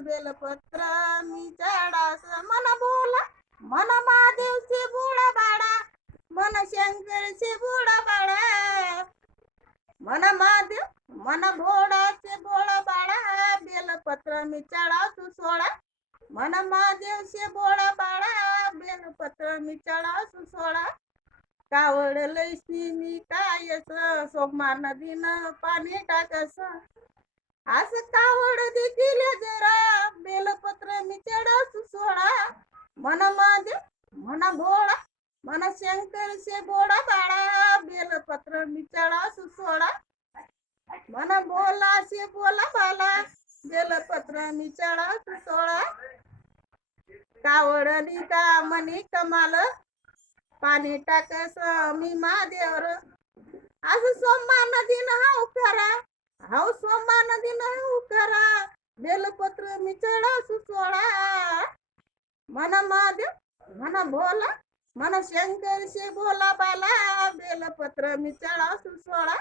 बेलपत्र मी चढास मन बोला मन महादेव से बुडा बाडा मन शंकर से बुडा बाडा मन महादेव मन भोडा से बोळा बाळा बेलपत्र मी चढासू सोळा मन महादेव से बोळा बाळा बेलपत्र मी चढासू सोळा कावड लैसी मी कायस सोमा नदीनं पाणी टाकस असं कावड देखील जरा बेलपत्र मी चढासू सोळा मन महादेव मन भोळा मन शंकर से बोडा बाळा बेलपत्र मी चढासू सोळा मन बोला से बोला बाला बेलपत्र मी चढासू सोळा कावडनी का मनी कमाल पाणी टाकस मी महादेवर असं सोमा नदीनं हाव करा हाव सोमा नदीनं हाव करा बेलपत्र मी चढासू सोळा मन महादेव मन भोला मन शंकर से बोला बाला बेलपत्र मी चढासू सोळा